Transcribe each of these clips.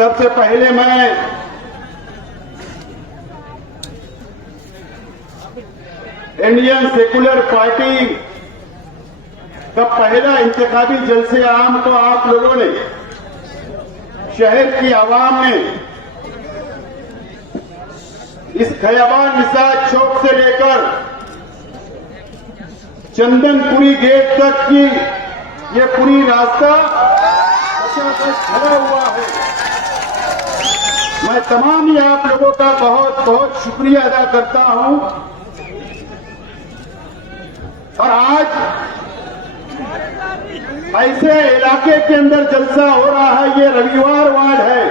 सबसे पहले मैं इंडियन सेकुलर पार्टी का पहला इंतखाबी जलसे आम को आप लोगों ने, शहर की आवाम ने इस खयाबान निसाज चौक से लेकर चंदनपुरी गेट तक की ये पूरी रास्ता खड़ा हुआ है। मैं तमाम ही आप लोगों का बहुत बहुत शुक्रिया अदा करता हूं। और आज ऐसे इलाके के अंदर जलसा हो रहा है, ये रविवार वार्ड है,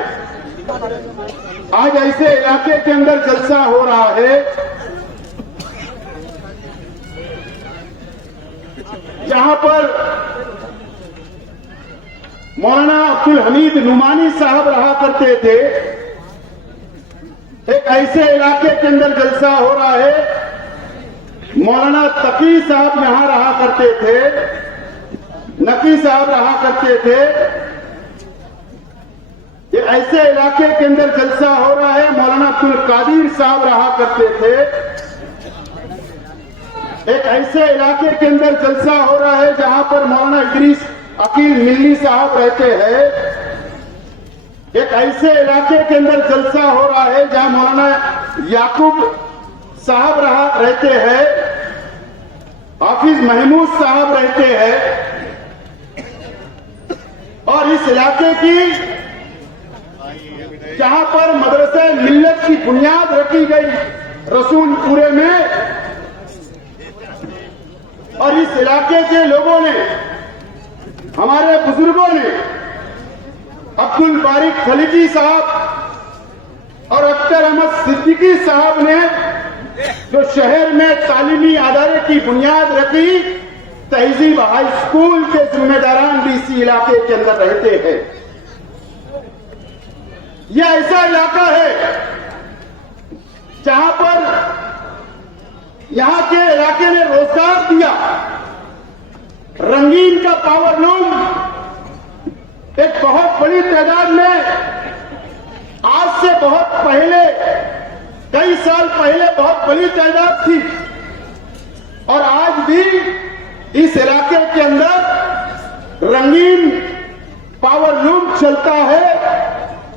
आज ऐसे इलाके के अंदर जलसा हो रहा है जहां पर मौलाना अब्दुल हमीद नुमानी साहब रहा करते थे। एक ऐसे इलाके के अंदर जलसा हो रहा है, मौलाना तकी साहब यहां रहा करते थे, नकी साहब रहा करते थे। ये ऐसे इलाके के अंदर जलसा हो रहा है, मौलाना अब्दुल कादिर साहब रहा करते थे। एक ऐसे इलाके के अंदर जलसा हो रहा है जहां पर मौलाना इदरीस अकील मिल्ली साहब रहते हैं। एक ऐसे इलाके के अंदर जलसा हो रहा है जहां मौलाना याकूब साहब रहते हैं, हाफिज महमूद साहब रहते हैं। और इस इलाके की जहां पर मदरसा मिल्लत की बुनियाद रखी गई रसूलपुरे में, और इस इलाके के लोगों ने, हमारे बुजुर्गों ने, अब्दुल बारिक खलीजी साहब और अख्तर अहमद सिद्दीकी साहब ने जो शहर में तालीमी अदारे की बुनियाद रखी, तहजीब हाई स्कूल के जिम्मेदारान भी इसी इलाके के अंदर रहते हैं। यह ऐसा इलाका है जहां पर यहां के इलाके ने रोजगार दिया। रंगीन का पावरलूम एक बहुत बड़ी तादाद में, आज से बहुत पहले, कई साल पहले बहुत बड़ी तादाद थी, और आज भी इस इलाके के अंदर रंगीन पावरलूम चलता है।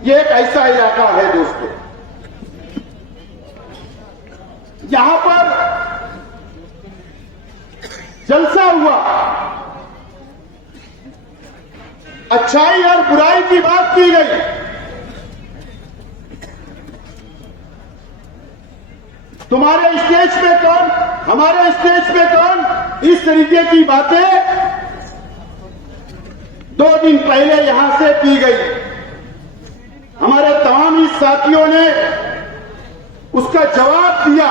ये एक ऐसा इलाका है दोस्तों, यहां पर जलसा हुआ, अच्छाई और बुराई की बात की गई। तुम्हारे स्टेज पे कौन, हमारे स्टेज पे कौन इस तरीके की बातें 2 दिन पहले यहां से की गई। हमारे तमाम ही साथियों ने उसका जवाब दिया।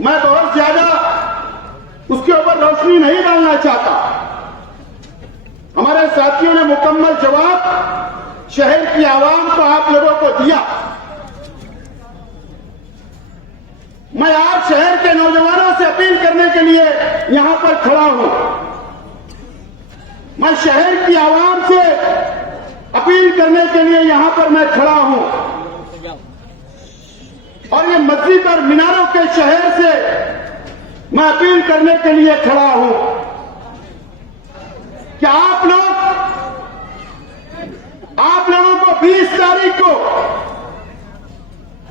मैं बहुत ज्यादा उसके ऊपर रोशनी नहीं डालना चाहता। हमारे साथियों ने मुकम्मल जवाब शहर की आवाम को, आप लोगों को दिया। मैं आज शहर के नौजवानों से अपील करने के लिए यहां पर खड़ा हूं। मैं शहर की आवाम से अपील करने के लिए यहां पर मैं खड़ा हूं, और ये मस्जिद और मीनारों के शहर से मैं अपील करने के लिए खड़ा हूं कि आप लोगों को 20 तारीख को,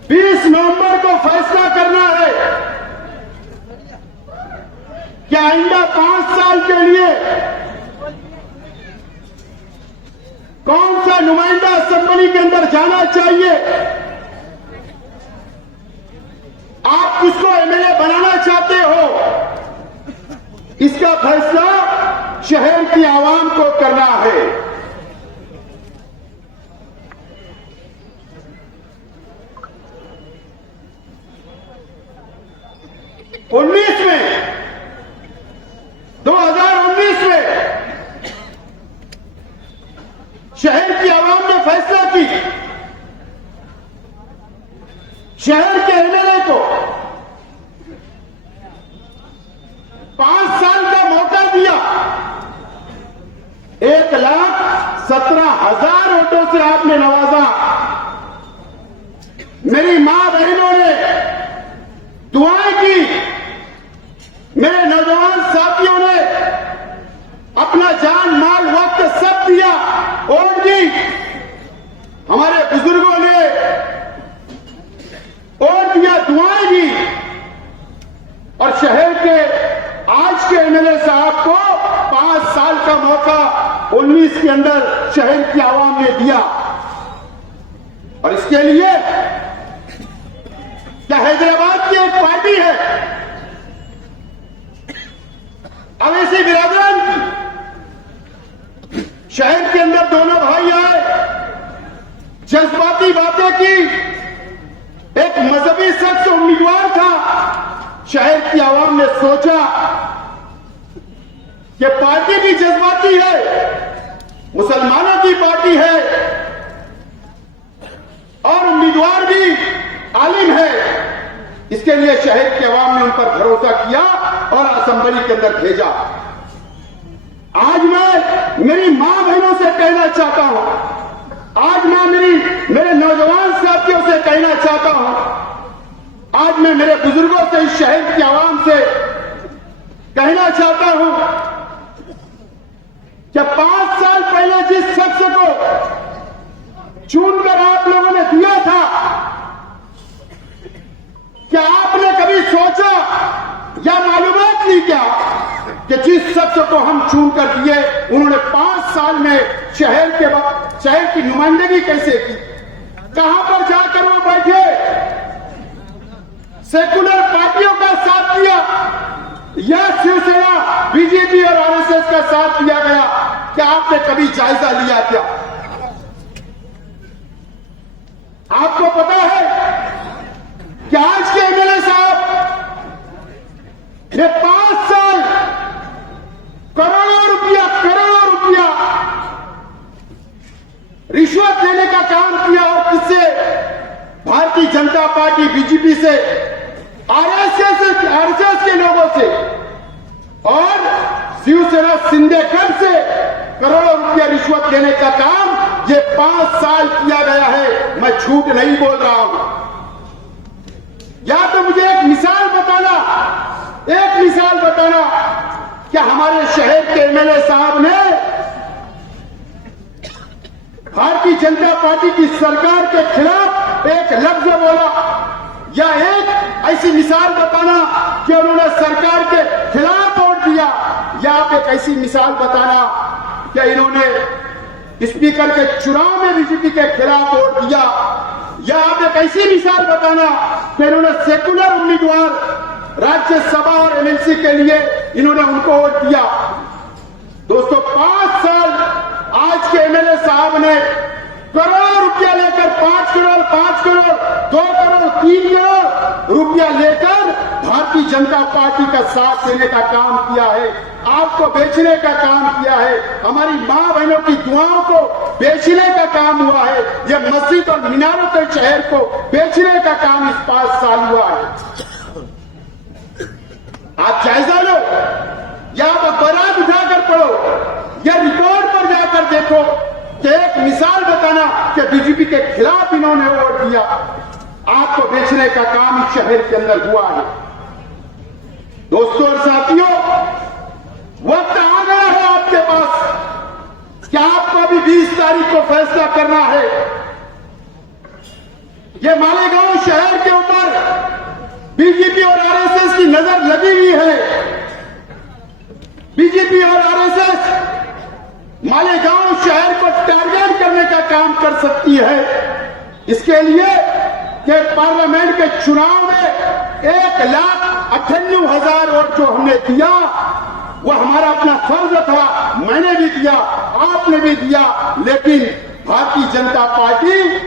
20 नवंबर को फैसला करना है कि आइंदा 5 साल के लिए कौन सा नुमाइंदा असेंबली के अंदर जाना चाहिए, आप किसको एमएलए बनाना चाहते हो, इसका फैसला शहर की आवाम को करना है। उन्नीस में 2019 में शहर की आवाम ने फैसला की, शहर के एमएलए को 5 साल का मौका दिया। 1,70,000 17,000 वोटों से आपने नवाजा। मेरी मां बहनों ने दुआएं की, मेरे नौजवान साथियों ने अपना जान माल वक्त सब दिया, वोट दी। हमारे बुजुर्गों ने वोट दिया, दुआएं दी। और शहर के आज के एमएलए साहब को 5 साल का मौका 19 के अंदर शहर की आवाम ने दिया। और इसके लिए क्या हैदराबाद की एक पार्टी है अवैसी बिरादरान की, शहर के अंदर दोनों भाई आए, जज्बाती बातें की। एक मजहबी शख्स उम्मीदवार था। शहर की आवाम ने सोचा कि पार्टी भी जज्बाती है, मुसलमानों की पार्टी है और उम्मीदवार भी आलिम है। इसके लिए शहर की आवाम ने उन पर भरोसा किया और असेंबली के अंदर भेजा। आज मैं मेरी मां बहनों से कहना चाहता हूं, आज मैं मेरे नौजवान साथियों से कहना चाहता हूं, आज मैं मेरे बुजुर्गों से, इस शहर की आवाम से कहना चाहता हूं कि 5 साल पहले जिस शख्स को चुनकर आप लोगों ने दिया था, क्या आपने कभी सोचा या मालूमात नहीं क्या कि जिस शख्स को हम चुनकर दिए उन्होंने 5 साल में शहर की नुमाइंदगी कैसे की, कहां पर जाकर वो बैठे, सेकुलर पार्टियों का साथ दिया या शिवसेना, बीजेपी और आरएसएस का साथ दिया गया? क्या आपने कभी जायजा लिया क्या? आपको पता है कि आज के एमएलए साहब ने 5 साल करोड़ों रुपया रिश्वत लेने का काम किया और किससे? भारतीय जनता पार्टी, बीजेपी से, आरएसएस के लोगों से और शिवसेना सिंधेगढ़ से करोड़ों रुपया रिश्वत लेने का काम ये 5 साल किया गया है। मैं झूठ नहीं बोल रहा हूं। या तो मुझे एक मिसाल बताना क्या हमारे शहर के एमएलए साहब ने भारतीय जनता पार्टी की सरकार के खिलाफ एक लफ्ज बोला, या एक ऐसी मिसाल बताना कि उन्होंने सरकार के खिलाफ वोट दिया, या आप एक ऐसी मिसाल बताना कि इन्होंने स्पीकर के चुनाव में बीजेपी के खिलाफ वोट दिया, या आप एक ऐसी मिसाल बताना कि इन्होंने सेकुलर उम्मीदवार राज्यसभा और एमएलसी के लिए इन्होंने उनको वोट दिया। दोस्तों, 5 साल आज के एमएलए साहब ने करोड़ रुपया लेकर 5 करोड़, 2 करोड़, 3 करोड़ रुपया लेकर भारतीय जनता पार्टी का साथ देने का काम किया है, आपको बेचने का काम किया है, हमारी मां बहनों की दुआओं को बेचने का काम हुआ है। यह मस्जिद और मीनारों के शहर को बेचने का काम इस 5 साल हुआ है। आप जायजा लो या आप अखबार उठाकर पढ़ो या रिकॉर्ड पर जाकर देखो कि एक मिसाल बताना कि बीजेपी के खिलाफ इन्होंने वोट दिया। आपको बेचने का काम इस शहर के अंदर हुआ है। दोस्तों और साथियों, वक्त आ गया है आपके पास कि आपको अभी 20 तारीख को फैसला करना है। ये मालेगांव शहर के ऊपर बीजेपी और आरएसएस की नजर लगी हुई है। बीजेपी और आरएसएस मालेगांव शहर को टारगेट करने का काम कर सकती है। इसके लिए कि पार्लियामेंट के चुनाव में 1,98,000 वोट जो हमने दिया वो हमारा अपना फर्ज था, मैंने भी दिया, आपने भी दिया, लेकिन भारतीय जनता पार्टी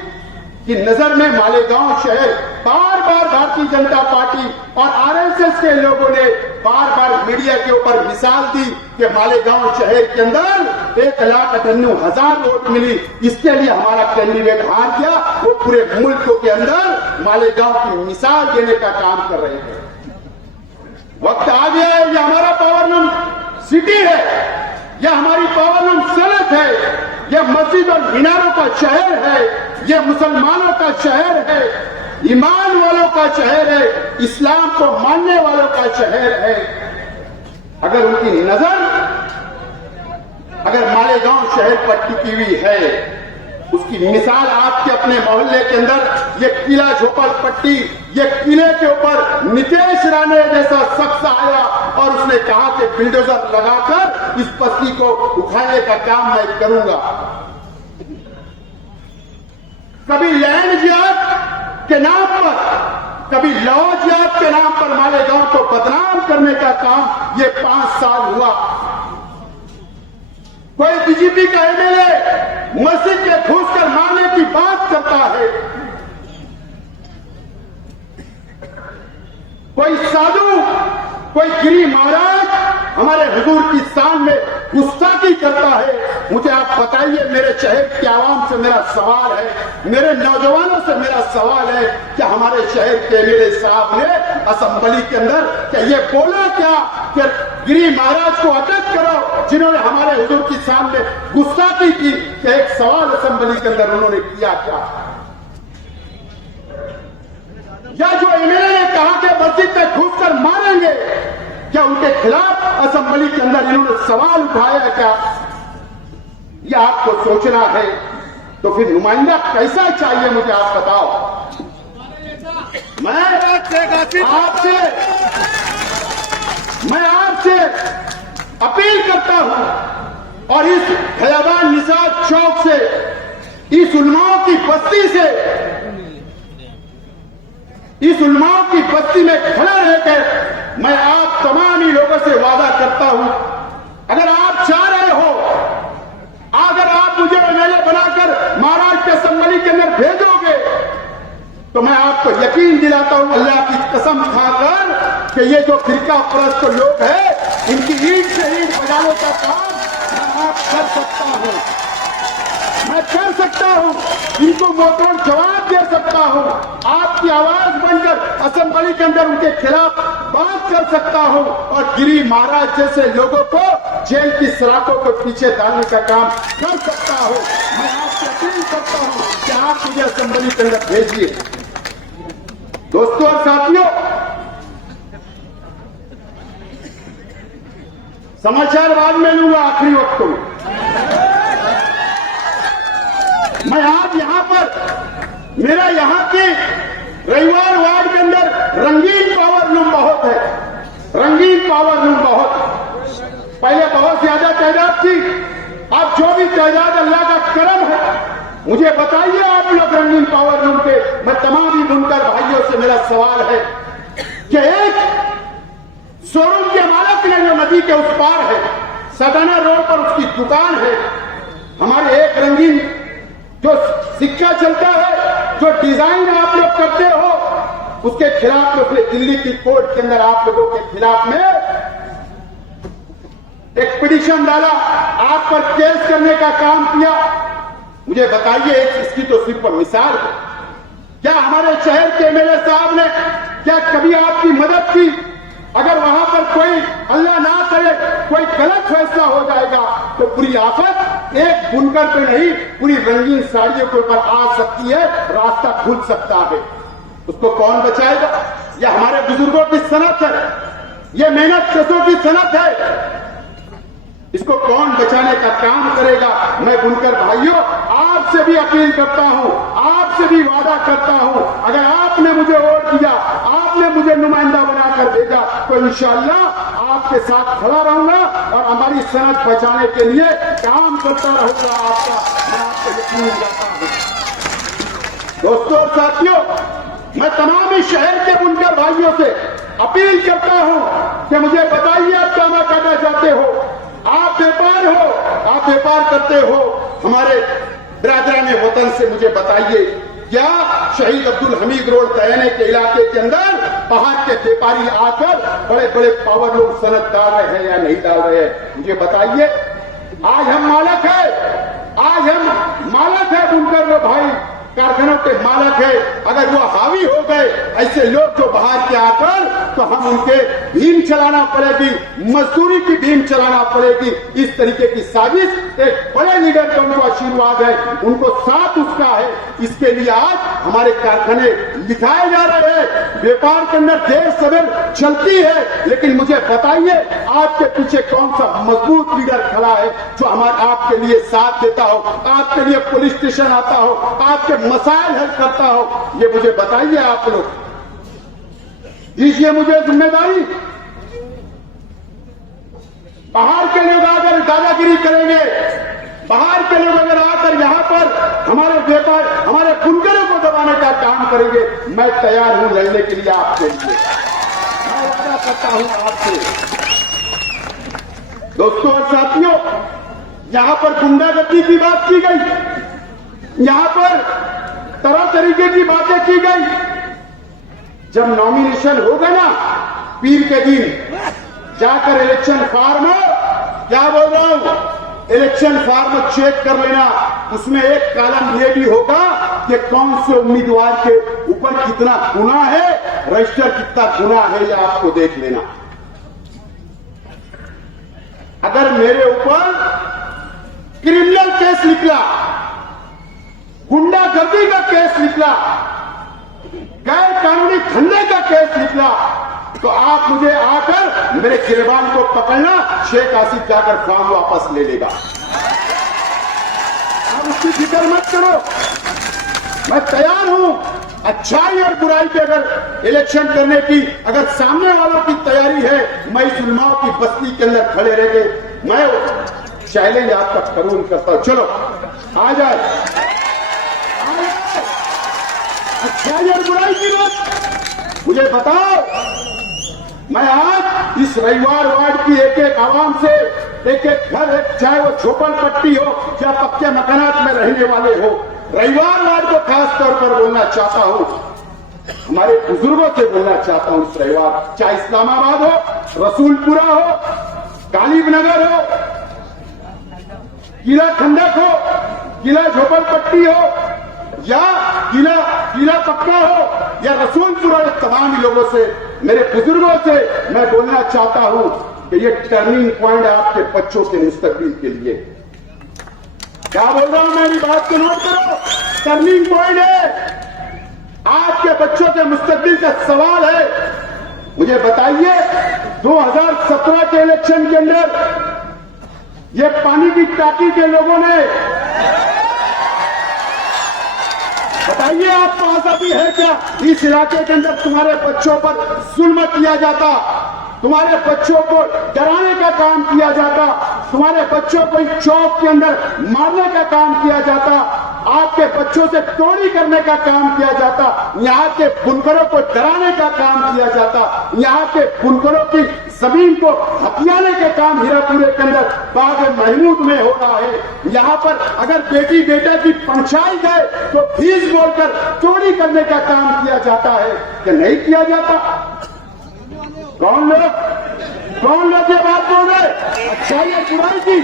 की नजर में मालेगांव शहर बार बार भारतीय जनता पार्टी और आरएसएस के लोगों ने बार बार मीडिया के ऊपर मिसाल दी कि मालेगांव शहर के अंदर 1,98,000 वोट मिली, इसके लिए हमारा कैंडिडेट हार गया। वो पूरे मुल्क के अंदर मालेगांव की मिसाल देने का काम कर रहे हैं। वक्त आ गया है, ये हमारा पावरलूम सिटी है, यह हमारी पावरलूम सनत है, ये मस्जिद और मीनारों का शहर है, ये मुसलमानों का शहर है, ईमान वालों का शहर है, इस्लाम को मानने वालों का शहर है। अगर उनकी नजर अगर मालेगांव शहर पर टिकी हुई है, उसकी मिसाल आपके अपने मोहल्ले के अंदर ये किला झोपड़पट्टी, ये किले के ऊपर नीतीश राणे जैसा शख्स आया और उसने कहा कि बिल्डोजर लगाकर इस बस्ती को उठाने का काम मैं करूंगा। कभी लैंड जिहाद के नाम पर, कभी लौ जिहाद के नाम पर मालेगांव को बदनाम करने का काम ये 5 साल हुआ। कोई बीजेपी का एमएलए मस्जिद के घुसकर मारने की बात करता है, कोई साधु, कोई गिरी महाराज हमारे हुजूर की शान में गुस्ताखी करता है। मुझे आप बताइए, मेरे शहर के आवाम से मेरा सवाल है, मेरे नौजवानों से मेरा सवाल है, क्या हमारे शहर के एमएलए साहब ने असेंबली के अंदर क्या ये बोला क्या कि गिरी महाराज को अटक करो जिन्होंने हमारे हुजूर की शान में गुस्ताखी की? एक सवाल असेंबली के अंदर उन्होंने किया क्या? या जो एमएलए ने कहा कि मस्जिद में घुसकर मारेंगे, क्या उनके खिलाफ असेंबली के अंदर इन्होंने सवाल उठाया क्या? यह आपको सोचना है। तो फिर नुमाइंदा कैसा चाहिए मुझे आप बताओ। मैं आपसे अपील करता हूं और इस खयाबान निसार चौक से, इस उलमाओं की बस्ती से, इस उलमाओं की बस्ती में खड़ा रहकर मैं आप तमाम ही लोगों से वादा करता हूं, अगर आप चाह रहे हो, अगर आप मुझे एमएलए बनाकर महाराष्ट्र के असेंबली के अंदर भेजोगे, तो मैं आपको यकीन दिलाता हूं अल्लाह की कसम खाकर कि ये जो फिरका परस्त लोग हैं, इनकी ईंट से ईंट बजाने का काम मैं आप कर सकता हूं, मैं कर सकता हूं, इनको मुंहतोड़ जवाब दे सकता हूं, आपकी आवाज बनकर असेंबली के अंदर उनके खिलाफ बात कर सकता हूं और गिरी महाराज जैसे लोगों को जेल की सलाखों को पीछे डालने का काम कर सकता हूं। मैं आपसे अपील करता हूं कि आप मुझे असेंबली के अंदर भेजिए। दोस्तों और साथियों, समाचार बाद में लूंगा आखिरी वक्त में। मैं आज यहां पर, मेरा यहां के रविवार वार्ड के अंदर रंगीन पावर लूम बहुत है, रंगीन पावर लूम बहुत। पहले बहुत ज्यादा तादाद थी, अब जो भी तादाद अल्लाह का करम है, मुझे बताइए आप लोग रंगीन पावर लूम पे। मैं तमाम ही बुनकर भाइयों से मेरा सवाल है कि एक शोरूम के मालिक ने जो नदी के उस पार है, सदाना रोड पर उसकी दुकान है, हमारे एक रंगीन जो सिक्का चलता है, जो डिजाइन आप लोग करते हो, उसके खिलाफ में उसने दिल्ली की कोर्ट के अंदर आप लोगों के खिलाफ में एक पिटीशन डाला, आप पर केस करने का काम किया। मुझे बताइए, इसकी तो सिर्फ मिसाल है। क्या हमारे शहर के एमएलए साहब ने क्या कभी आपकी मदद की? अगर वहां पर कोई अल्लाह ना करे कोई गलत फैसला हो जाएगा तो पूरी आफत एक बुनकर पे नहीं, पूरी रंगीन साड़ियों के ऊपर आ सकती है, रास्ता खुल सकता है। उसको कौन बचाएगा? यह हमारे बुजुर्गों की सनत है, यह मेहनत कशों की सनत है, इसको कौन बचाने का काम करेगा? मैं बुनकर भाइयों आपसे भी अपील करता हूं, आपसे भी वादा करता हूं, अगर आपने मुझे वोट दिया, आपने मुझे नुमाइंदा बनाकर भेजा, तो इंशाअल्लाह आपके साथ खड़ा रहूंगा और हमारी सनत बचाने के लिए काम करता रहूंगा। आपका मैं आपको यकीन दिलाता हूं। दोस्तों और साथियों, मैं तमाम ही शहर के बुनकर भाइयों से अपील करता हूं कि मुझे बताइए, आप कामा काटा चाहते हो, आप व्यापार हो, आप व्यापार करते हो, हमारे बिरादरान वतन से मुझे बताइए, क्या शहीद अब्दुल हमीद रोड तयने के इलाके के अंदर बाहर के व्यापारी आकर बड़े बड़े पावर लोग सनत डाल रहे हैं या नहीं डाल रहे हैं? मुझे बताइए। आज हम मालक है, आज हम मालक है बुनकर लो भाई, कारखानों के मालक है, अगर वो हावी हो गए ऐसे लोग जो बाहर के आकर, तो हम उनके भीम चलाना पड़ेगी, मजदूरी की भीम चलाना पड़ेगी। इस तरीके की साजिश एक बड़े लीडर का उनको आशीर्वाद है, उनको साथ उसका है। इसके लिए आज हमारे कारखाने लिखाए जा रहे हैं। व्यापार के अंदर देर सवेर चलती है, लेकिन मुझे बताइए आपके पीछे कौन सा मजबूत लीडर खड़ा है जो हमारे आपके लिए साथ देता हो, आपके लिए पुलिस स्टेशन आता हो, आपके मसाइल हल करता हो। ये मुझे बताइए आप लोग, दीजिए मुझे जिम्मेदारी। बाहर के लोग आकर दादागिरी करेंगे, बाहर के लोग अगर आकर यहां पर हमारे व्यापार, हमारे बुनकरों को दबाने का काम करेंगे, मैं तैयार हूं लड़ने के लिए आपके लिए। मैं वादा करता हूं आपसे। दोस्तों और साथियों, यहां पर गुंडागर्दी की बात की गई, यहां पर तरह तरीके की बातें की गई। जब नॉमिनेशन होगा ना पीर के दिन, जाकर इलेक्शन फॉर्म, क्या बोल रहा हूं, इलेक्शन फॉर्म चेक कर लेना। उसमें एक कॉलम ये भी होगा कि कौन से उम्मीदवार के ऊपर कितना गुनाह है, रजिस्टर कितना गुनाह है, ये आपको देख लेना। अगर मेरे ऊपर क्रिमिनल केस निकला, गुंडागर्दी का केस निकला, गैर कानूनी धंधे का केस निकला, तो आप मुझे आकर मेरे गिरबान को पकड़ना, शेख आसिफ जाकर फॉर्म वापस ले लेगा। आप उसकी फिक्र मत करो, मैं तैयार हूं। अच्छाई और बुराई पे अगर इलेक्शन करने की अगर सामने वालों की तैयारी है, मैं इस उलमाओं की बस्ती के अंदर खड़े रह गए, मैं चैलेंज आपका कबूल करता हूं। चलो आ जाए, अच्छाई और बुराई की बात मुझे बताओ। मैं आज इस रविवार वार्ड की एक एक आवाम से, एक एक घर, चाहे वो झोपड़ पट्टी हो या पक्के मकानात में रहने वाले हो, रविवार वार्ड को खास तौर पर बोलना चाहता हूं, हमारे बुजुर्गों से बोलना चाहता हूं इस रविवार, चाहे इस्लामाबाद हो, रसूलपुरा हो, गालिब-नगर हो, किला खंडक हो, किला झोपड़पट्टी हो, या किला पक्का हो, या रसूलपुरा, तमाम लोगों से, मेरे बुजुर्गों से मैं बोलना चाहता हूं कि ये टर्निंग पॉइंट है आपके बच्चों के मुस्तकबिल के लिए। क्या बोल रहा हूं, मेरी बात को नोट करो, टर्निंग पॉइंट है, आपके बच्चों के मुस्तकबिल का सवाल है। मुझे बताइए 2017 के इलेक्शन के अंदर ये पानी की टाकी के लोगों ने, बताइए आपको आजादी है क्या? इस इलाके के अंदर तुम्हारे बच्चों पर जुल्म किया जाता, तुम्हारे बच्चों को डराने का काम किया जाता, तुम्हारे बच्चों को इस चौक के अंदर मारने का काम किया जाता, आपके बच्चों से चोरी करने का काम किया जाता, यहाँ के बुनकरों को डराने का काम किया जाता, यहाँ के बुनकरों की जमीन को हथियाने के काम हीरापुरे के अंदर बाग महमूद में हो रहा है। यहाँ पर अगर बेटी बेटा की पंचाई गए तो फीस बोलकर चोरी करने का काम किया जाता है कि नहीं किया जाता? कौन लोग ये बात बोल रहे? अच्छाई और बुराई की,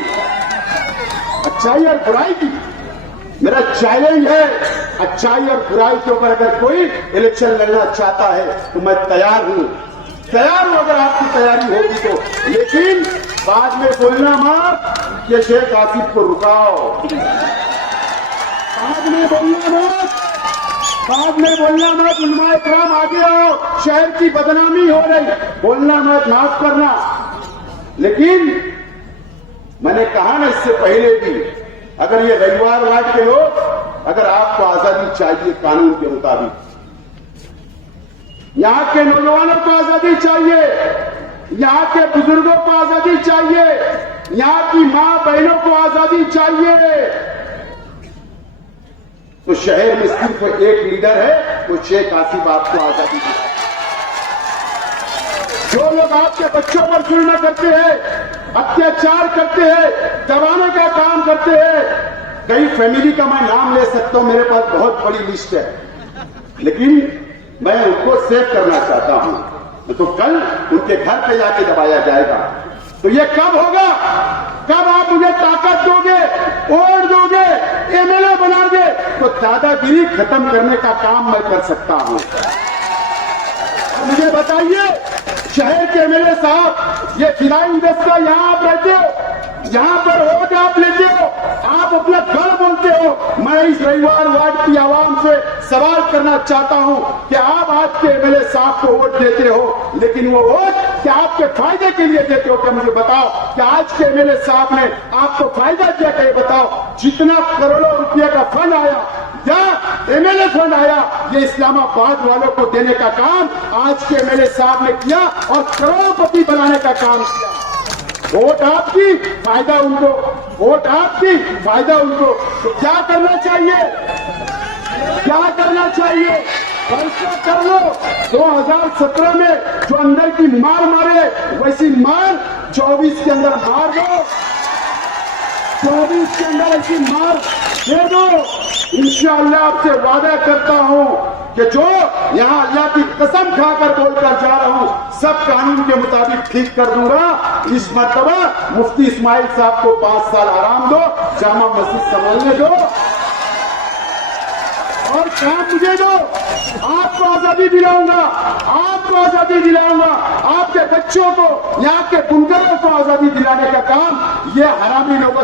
अच्छाई और बुराई की। मेरा चैलेंज है, अच्छाई और बुराई के ऊपर अगर कोई इलेक्शन लड़ना चाहता है तो मैं तैयार हूं, अगर आपकी तैयारी होगी तो। लेकिन बाद में बोलना मत कि शेख आसिफ को रुकाओ, बाद में बोलना मत उलमाए कराम आगे आओ, शहर की बदनामी हो रही, बोलना मत, माफ करना। लेकिन मैंने कहा ना इससे पहले भी, अगर ये रविवार वार्ड के लोग, अगर आपको आजादी चाहिए कानून के मुताबिक, यहां के नौजवानों को आजादी चाहिए, यहां के बुजुर्गों को आजादी चाहिए, यहां की मां बहनों को आजादी चाहिए, तो शहर में सिर्फ एक लीडर है, वो शेख आसिफ आपको आजादी दिलाएगा। जो लोग आपके बच्चों पर जुल्म करते हैं, अत्याचार करते हैं, दबाने का काम करते हैं, कई फैमिली का मैं नाम ले सकता हूं, मेरे पास बहुत बड़ी लिस्ट है, लेकिन मैं उनको सेव करना चाहता हूं, तो कल उनके घर पे जाके दबाया जाएगा। तो ये कब होगा? कब आप मुझे ताकत दोगे, वोट दोगे, एमएलए बनाओगे, तो दादागिरी खत्म करने का काम मैं कर सकता हूं। मुझे बताइए, शहर के एमएलए साहब, ये फिराइंग दस का यहाँ आप रहते हो, यहाँ पर वोट आप लेते हो, आप अपना गढ़ बोलते हो। मैं इस रविवार वार्ड की आवाम से सवाल करना चाहता हूं कि आप आज के एमएलए साहब को वोट देते हो, लेकिन वो वोट क्या आपके फायदे के लिए देते हो? क्या मुझे बताओ कि आज के एमएलए साहब ने आपको फायदा दिया? क्या बताओ, जितना करोड़ों रुपए का फंड आया या एमएलए फंड आया, ये इस्लामाबाद वालों को देने का काम आज के एमएलए साहब ने किया और करोड़पति बनाने का काम किया। वोट आपकी, फायदा उनको, वोट आपकी, फायदा उनको। तो क्या करना चाहिए? क्या करना चाहिए? फैसला कर लो। 2017 में जो अंदर की मार मारे, वैसी मार 24 के अंदर मार दो, 24 के अंदर ऐसी मार दे दो। इंशाअल्लाह आपसे वादा करता हूं कि जो यहां अल्लाह की कसम खाकर बोलकर जा रहा हूं, सब कानून के मुताबिक ठीक कर दूंगा। इस मर्तबा मुफ्ती इस्माइल साहब को 5 साल आराम दो, जामा मस्जिद संभालने दो और काम मुझे दो। आपको आजादी दिलाऊंगा, आपको आजादी दिलाऊंगा, आपके बच्चों को, यहाँ के बुनकरों को आजादी दिलाने का काम ये हरामी लोगों